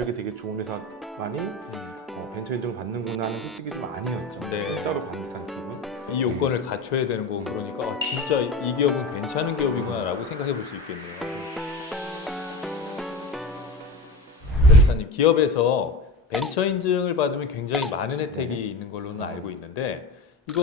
기술력이 되게 좋은 회사만이 벤처 인증을 받는구나는 솔직히 좀 아니었죠. 네. 진짜로 받는 듯한 기분. 이 요건을 갖춰야 되는 거고 그러니까 진짜 이 기업은 괜찮은 기업이구나라고 생각해 볼 수 있겠네요. 변호사님, 기업에서 벤처 인증을 받으면 굉장히 많은 혜택이 있는 걸로는 알고 있는데 이거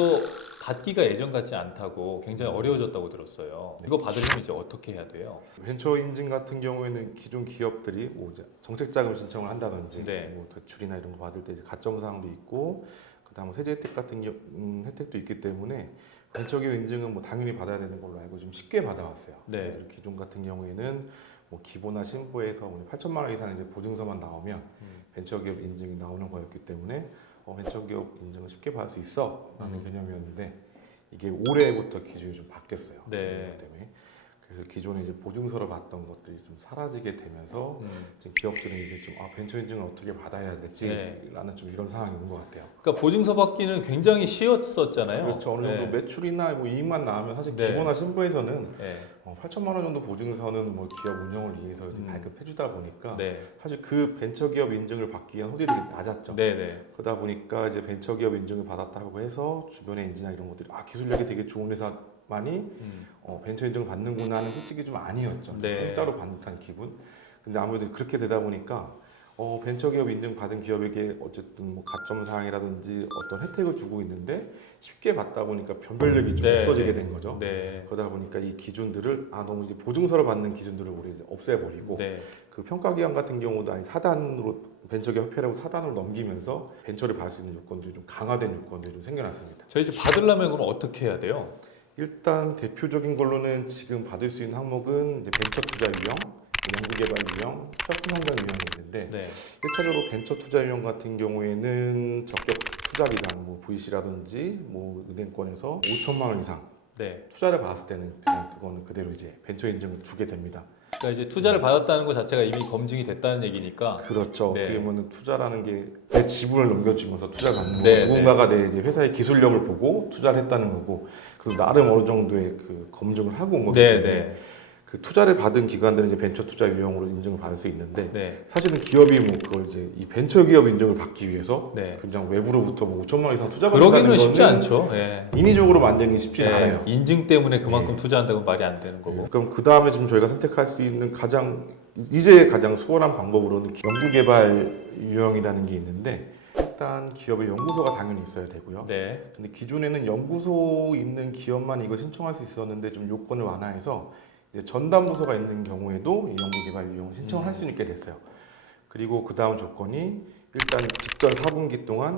받기가 예전 같지 않다고 굉장히 어려워졌다고 들었어요. 이거 받으려면 이제 어떻게 해야 돼요? 벤처 인증 같은 경우에는 기존 기업들이 뭐 이제 정책 자금 신청을 한다든지 네. 뭐 대출이나 이런 거 받을 때 이제 가점 사항도 있고 그다음 세제 혜택 같은 혜택도 있기 때문에 벤처 기업 인증은 뭐 당연히 받아야 되는 걸로 알고 좀 쉽게 받아왔어요. 네. 기존 같은 경우에는 뭐 기본화 신고에서 8천만 원 이상 이제 보증서만 나오면 벤처 기업 인증이 나오는 거였기 때문에 벤처 기업 인증을 쉽게 받을 수 있어라는 개념이었는데 이게 올해부터 기준이 좀 바뀌었어요. 네. 때문에. 그래서 기존에 이제 보증서를 받던 것들이 좀 사라지게 되면서 지금 기업들은 이제 좀 벤처 인증을 어떻게 받아야 될지라는 좀 이런 상황이 온 것 같아요. 그러니까 보증서 받기는 굉장히 쉬웠었잖아요. 그렇죠. 어느 정도 네. 매출이나 뭐 이익만 나오면 사실 네. 기본화 신고에서는 네. 8천만 원 정도 보증서는 뭐 기업 운영을 위해서 이제 발급해주다 보니까 네. 사실 그 벤처 기업 인증을 받기 위한 호들이 낮았죠. 네. 네. 그러다 보니까 이제 벤처 기업 인증을 받았다고 해서 주변의 인지나 이런 것들이 기술력이 되게 좋은 회사만이 벤처 인증을 받는구나는 솔직히 좀 아니었죠. 네. 공짜로 받는 듯한 기분. 근데 아무래도 그렇게 되다 보니까 벤처 기업 인증 받은 기업에게 어쨌든 뭐 가점 사항이라든지 어떤 혜택을 주고 있는데 쉽게 받다 보니까 변별력이 좀 네. 없어지게 된 거죠. 네. 그러다 보니까 이 기준들을 너무 이제 보증서를 받는 기준들을 우리 이제 없애버리고 네. 그 평가 기관 같은 경우도 아니 사단으로 벤처기업 협회라고 사단으로 넘기면서 벤처를 받을 수 있는 요건들이 좀 강화된 요건들이 좀 생겨났습니다. 저희 이제 받으려면 그럼 어떻게 해야 돼요? 일단 대표적인 걸로는 지금 받을 수 있는 항목은 이제 벤처 투자 유형, 연구개발 유형, 혁신환경 유형이 있는데 네. 1차적으로 벤처 투자 유형 같은 경우에는 적격 투자 기간, 뭐 VC라든지 뭐 은행권에서 5천만 원 이상 네. 투자를 받았을 때는 그냥 그거는 그대로 이제 벤처 인증을 주게 됩니다. 그러니까 이제 투자를 받았다는 것 자체가 이미 검증이 됐다는 얘기니까. 그렇죠. 네. 어떻게 보면 투자라는 게 내 지분을 넘겨주면서 투자를 받는 네, 거고 누군가가 내 이제 회사의 기술력을 보고 투자를 했다는 거고 그래서 나름 어느 정도의 그 검증을 하고 온 거기 네, 때문에 네. 그 투자를 받은 기관들은 이제 벤처 투자 유형으로 인증을 받을 수 있는데 네. 사실은 기업이 뭐 그걸 이제 이 벤처 기업 인증을 받기 위해서 네. 그냥 외부로부터 뭐 5천만 원 이상 투자 그러기는 받는다는 쉽지 거는 않죠. 네. 인위적으로 만드는 게 쉽지 네. 않아요. 인증 때문에 그만큼 네. 투자한다고 말이 안 되는 거고. 그럼 그 다음에 지금 저희가 선택할 수 있는 이제 가장 수월한 방법으로는 연구개발 유형이라는 게 있는데 일단 기업의 연구소가 당연히 있어야 되고요. 네. 근데 기존에는 연구소 있는 기업만 이거 신청할 수 있었는데 좀 요건을 완화해서 이제 전담부서가 있는 경우에도 이 연구개발 유형을 신청을 할 수 있게 됐어요. 그리고 그 다음 조건이 일단 직전 4분기 동안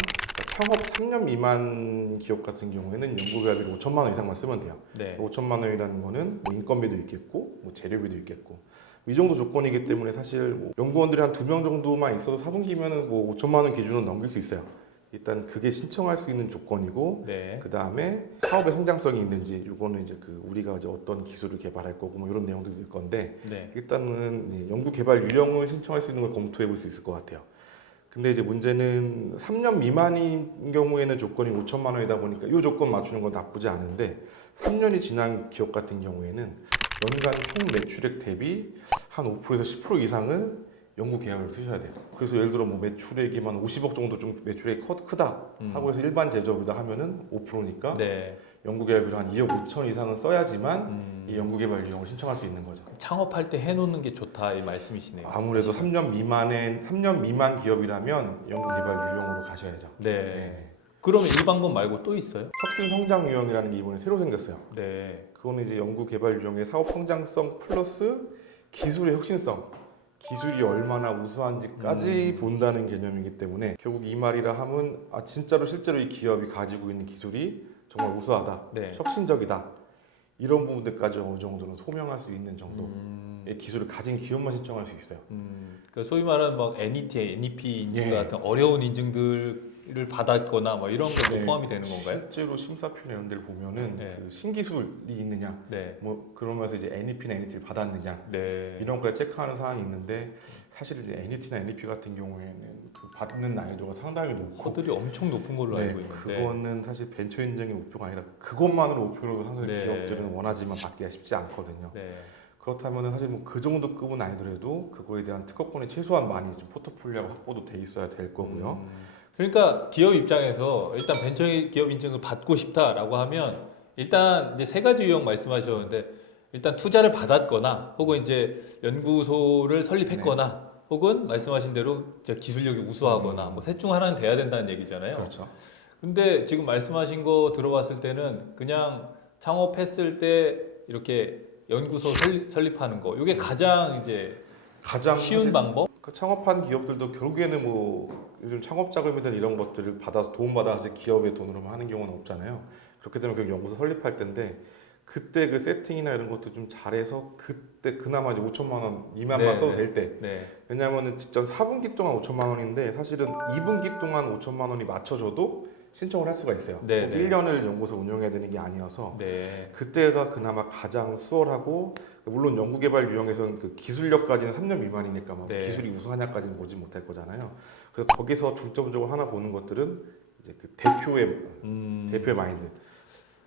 창업 3년 미만 기업 같은 경우에는 연구개발비를 5천만 원 이상만 쓰면 돼요. 네. 5천만 원이라는 거는 뭐 인건비도 있겠고 뭐 재료비도 있겠고 이 정도 조건이기 때문에 사실 뭐 연구원들이 한 2명 정도만 있어도 4분기면은 뭐 5천만 원 기준은 넘길 수 있어요. 일단 그게 신청할 수 있는 조건이고 네. 그 다음에 사업의 성장성이 있는지 이거는 이제 그 우리가 이제 어떤 기술을 개발할 거고 뭐 이런 내용들이 있을 건데 네. 일단은 연구 개발 유형을 신청할 수 있는 걸 검토해 볼 수 있을 것 같아요. 근데 이제 문제는 3년 미만인 경우에는 조건이 5천만 원이다 보니까 이 조건 맞추는 건 나쁘지 않은데 3년이 지난 기업 같은 경우에는 연간 총 매출액 대비 한 5%에서 10% 이상을 연구 계약을 쓰셔야 돼요. 그래서 예를 들어 뭐 매출액이만 50억 정도 좀 매출액이 크다 하고 해서 일반 제조업이다 하면은 5%니까 네. 연구 계약비로 한 2억 5천 이상은 써야지만 이 연구 개발 유형을 신청할 수 있는 거죠. 창업할 때 해놓는 게 좋다 이 말씀이시네요. 아무래도 3년 미만 기업이라면 연구 개발 유형으로 가셔야죠. 네. 그러면 이 방법 말고 또 있어요? 혁신 성장 유형이라는 게 이번에 새로 생겼어요. 네. 그거는 이제 연구 개발 유형의 사업 성장성 플러스 기술의 혁신성. 기술이 얼마나 우수한지까지 본다는 개념이기 때문에 결국 이 말이라 하면 진짜로 실제로 이 기업이 가지고 있는 기술이 정말 우수하다, 네. 혁신적이다 이런 부분들까지 어느 정도는 소명할 수 있는 정도의 기술을 가진 기업만 신청할 수 있어요. 그러니까 소위 말하는 막 NET, NEP 인증 예. 같은 어려운 인증들을 받았거나 뭐 이런 것도 네. 포함이 되는 건가요? 실제로 심사표 내용들 보면은 네. 그 신기술이 있느냐, 네. 뭐 그러면서 이제 NEP나 NET를 받았느냐 네. 이런 거에 체크하는 사항이 있는데 사실 이제 NET나 NEP 같은 경우에는 그 받는 난이도가 상당히 높고 코들이 엄청 높은 걸로 네, 알고 있는데. 그거는 사실 벤처 인증의 목표가 아니라 그것만으로 목표로도 항상 네. 기업들은 원하지만 받기가 쉽지 않거든요. 네. 그렇다면 사실 뭐 그 정도 급은 아니더라도 그거에 대한 특허권이 최소한 많이 좀 포트폴리오가 확보도 돼 있어야 될 거고요. 그러니까 기업 입장에서 일단 벤처 기업 인증을 받고 싶다라고 하면 일단 이제 세 가지 유형 말씀하셨는데 일단 투자를 받았거나 혹은 이제 연구소를 설립했거나 혹은 말씀하신 대로 이제 기술력이 우수하거나 뭐 셋 중 하나는 돼야 된다는 얘기잖아요. 그렇죠. 근데 지금 말씀하신 거 들어봤을 때는 그냥 창업했을 때 이렇게 연구소 설립하는 거 이게 가장 이제 가장 쉬운 사실 방법? 그 창업한 기업들도 결국에는 뭐 요즘 창업 자금이든 이런 것들을 받아서 도움받아서 기업의 돈으로만 하는 경우는 없잖아요. 그렇게 되면 결국 연구소 설립할 텐데 그때 그 세팅이나 이런 것도 좀 잘해서 그때 그나마 이제 5천만 원 미만만 써도 될 때. 네. 왜냐하면은 직전 4분기 동안 5천만 원인데 사실은 2분기 동안 5천만 원이 맞춰져도 신청을 할 수가 있어요. 네, 꼭 네. 1년을 연구소 운영해야 되는 게 아니어서 네. 그때가 그나마 가장 수월하고 물론 연구개발 유형에서는 그 기술력까지는 3년 미만이니까 막 네. 기술이 우수하냐까지는 보지 못할 거잖아요. 그래서 거기서 중점적으로 하나 보는 것들은 이제 그 대표의 마인드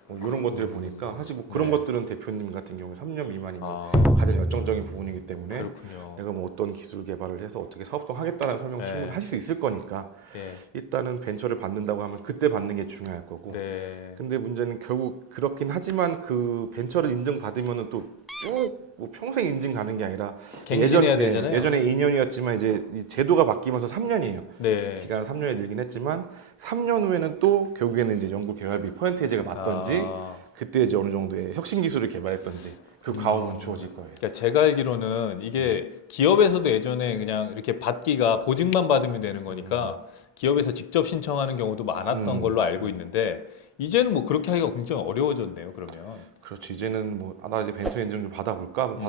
뭐 이런 것들을 보니까 사실 뭐 그런 네. 것들은 대표님 같은 경우에 3년 미만이면 아, 가장 열정적인 부분이기 때문에 그렇군요. 내가 뭐 어떤 기술 개발을 해서 어떻게 사업성 하겠다는 설명을 네. 충분히 할 수 있을 거니까 네. 일단은 벤처를 받는다고 하면 그때 받는 게 중요할 거고 네. 근데 문제는 결국 그렇긴 하지만 그 벤처를 인증받으면은 또 쭉 뭐 평생 인증 가는 게 아니라 갱신해야 되잖아요. 예전에 2년이었지만 이제 이 제도가 바뀌면서 3년이에요. 네. 기간 3년이 늘긴 했지만 3년 후에는 또 결국에는 이제 연구 개발비 퍼센테이지가 맞던지 아, 그때 이제 어느 정도의 혁신 기술을 개발했던지 그 과업은 주어질 거예요. 그러니까 제가 알기로는 이게 기업에서도 예전에 그냥 이렇게 받기가 보증만 받으면 되는 거니까 기업에서 직접 신청하는 경우도 많았던 걸로 알고 있는데 이제는 뭐 그렇게 하기가 굉장히 어려워졌네요. 그러면. 그렇죠. 이제는 뭐 나 이제 벤처 인증 좀 받아볼까?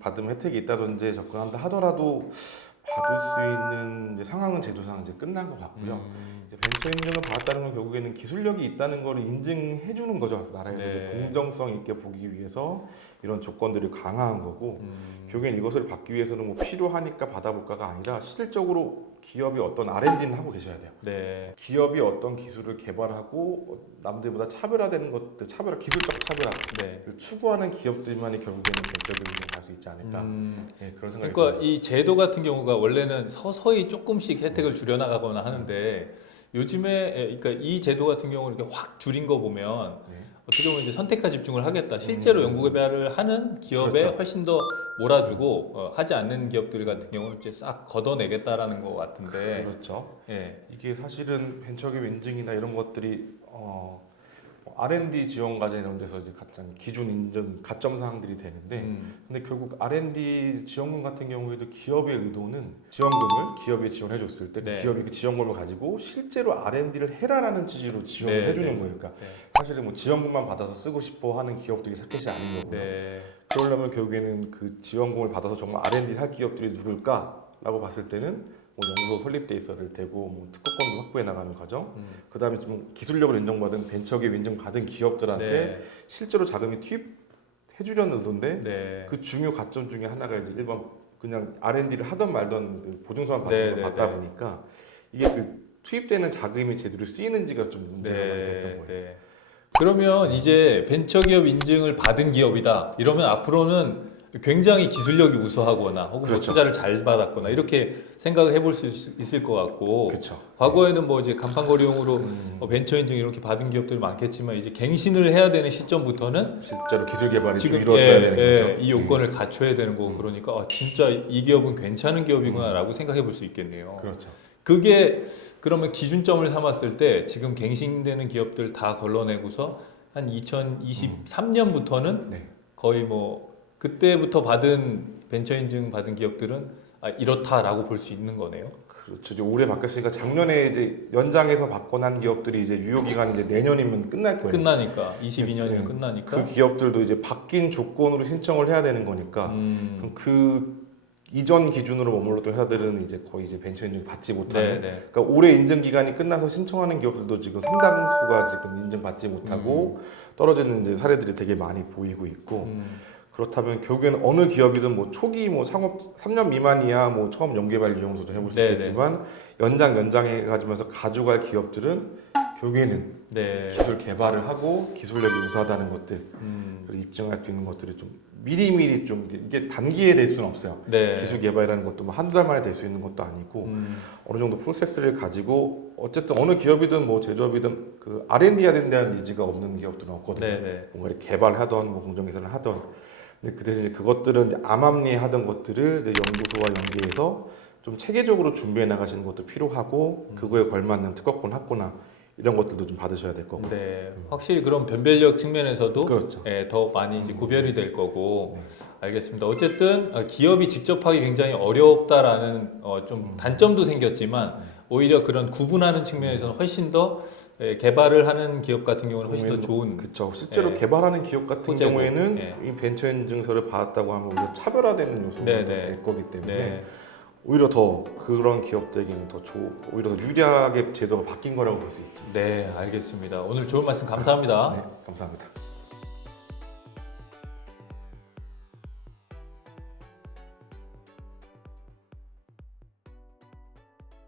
받으면 혜택이 있다든지 접근한다 하더라도 받을 수 있는 이제 상황은 제도상 이제 끝난 것 같고요. 이제 벤처 인증을 받았다는 건 결국에는 기술력이 있다는 걸 인증해 주는 거죠. 나라에서 네. 이제 공정성 있게 보기 위해서 이런 조건들을 강화한 거고 결국엔 이것을 받기 위해서는 뭐 필요하니까 받아볼까가 아니라 실질적으로 기업이 어떤 R&D는 하고 계셔야 돼요. 네. 기업이 어떤 기술을 개발하고 남들보다 차별화되는 것들, 기술적 차별화를 네. 추구하는 기업들만이 결국에는 벤처를 갈수 있지 않을까. 네, 그런 생각이 그러니까 듭니다. 이 제도 같은 경우가 원래는 서서히 조금씩 혜택을 줄여나가거나 하는데 요즘에 그러니까 이 제도 같은 경우는 이렇게 확 줄인 거 보면 네. 어떻게 보면 이제 선택과 집중을 하겠다. 실제로 연구개발을 하는 기업에 그렇죠. 훨씬 더 몰아주고 하지 않는 기업들 같은 경우는 이제 싹 걷어내겠다라는 것 같은데. 그렇죠. 예. 이게 사실은 벤처기업 인증이나 이런 것들이 R&D 지원 과제 이런 데서 이제 가장 기준 인증 가점 사항들이 되는데 근데 결국 R&D 지원금 같은 경우에도 기업의 의도는 지원금을 기업에 지원해 줬을 때 네. 기업이 그 지원금을 가지고 실제로 R&D를 해라라는 취지로 지원을 네, 해주는 네. 거예요. 그러니까 네. 사실은 뭐 지원금만 받아서 쓰고 싶어 하는 기업들이 사켓이 아닌 거고요. 네. 그러려면 결국에는 그 지원금을 받아서 정말 R&D를 할 기업들이 누굴까라고 봤을 때는 뭐 연구소 설립돼 있어야 될 테고 뭐 특허권도 확보해 나가는 과정 그다음에 좀 기술력을 인정받은 벤처기업 인증받은 기업들한테 네. 실제로 자금이 투입해주려는 의도인데 네. 그 중요 가점 중에 하나가 이제 일반 그냥 R&D를 하던 말던 그 보증서만 네, 받는 걸 네, 받다 네. 보니까 이게 그 투입되는 자금이 제대로 쓰이는지가 좀 문제가 많이 됐던 거예요. 네. 그러면 이제 벤처기업 인증을 받은 기업이다. 이러면 앞으로는 굉장히 기술력이 우수하거나 혹은 뭐 그렇죠. 투자를 잘 받았거나 이렇게 생각을 해볼 수 있을 것 같고 그렇죠. 과거에는 뭐 이제 간판거리용으로 벤처 인증 이렇게 받은 기업들이 많겠지만 이제 갱신을 해야 되는 시점부터는 실제로 기술 개발이 좀 지금 이루어져야 되는 거죠. 이 요건을 갖춰야 되는 거고 그러니까 아, 진짜 이 기업은 괜찮은 기업이구나라고 생각해 볼 수 있겠네요. 그렇죠. 그게 그러면 기준점을 삼았을 때 지금 갱신되는 기업들 다 걸러내고서 한 2023년부터는 네. 거의 뭐 그때부터 받은 벤처 인증 받은 기업들은 아, 이렇다라고 볼 수 있는 거네요. 그렇죠. 이제 올해 바뀌었으니까 작년에 이제 연장해서 받고 난 기업들이 이제 유효 기간이 이제 내년이면 끝날 거예요. 끝나니까 22년이면 네. 끝나니까. 그 기업들도 이제 바뀐 조건으로 신청을 해야 되는 거니까 그럼 그 이전 기준으로 머물렀던 회사들은 이제 거의 이제 벤처 인증 받지 못하는. 네. 그러니까 올해 인증 기간이 끝나서 신청하는 기업들도 지금 상당수가 지금 인증 받지 못하고 떨어지는 이제 사례들이 되게 많이 보이고 있고. 그렇다면 결국에는 어느 기업이든 뭐 초기 뭐 상업 3년 미만이야 뭐 처음 연계발 유형도 좀 해볼 수 네, 있겠지만 연장해 가지면서 가져갈 기업들은 결국에는 네. 기술 개발을 하고 기술력이 우수하다는 것들 그리고 입증할 수 있는 것들이 좀 미리미리 좀 이게 단기에 될 수는 없어요. 네. 기술 개발이라는 것도 뭐 한두 달 만에 될 수 있는 것도 아니고 어느 정도 프로세스를 가지고 어쨌든 어느 기업이든 뭐 제조업이든 그 R&D에 대한 니즈가 없는 기업들은 없거든요. 네. 네. 뭔가 개발하던 뭐 공정 개선을 하던 근데 그 대신 이제 그것들은 이제 암암리에 하던 것들을 이제 연구소와 연계해서 좀 체계적으로 준비해 나가시는 것도 필요하고 그거에 걸맞는 특허권 학고나 이런 것들도 좀 받으셔야 될 거고. 네, 확실히 그런 변별력 측면에서도 그렇죠. 예, 더 많이 이제 구별이 될 거고 네. 알겠습니다. 어쨌든 기업이 직접 하기 굉장히 어렵다라는 좀 단점도 생겼지만 오히려 그런 구분하는 측면에서는 훨씬 더 개발을 하는 기업 같은 경우는 훨씬 더 좋은 그렇죠. 실제로 예. 개발하는 기업 같은 호재고, 경우에는 예. 이 벤처 인증서를 받았다고 하면 오히려 차별화되는 요소가 네, 네. 될 거기 때문에 네. 오히려 더 그런 기업들에게는 더 오히려 더 유리하게 제도가 바뀐 거라고 볼 수 있죠. 네, 알겠습니다. 오늘 좋은 말씀 감사합니다. 네, 감사합니다.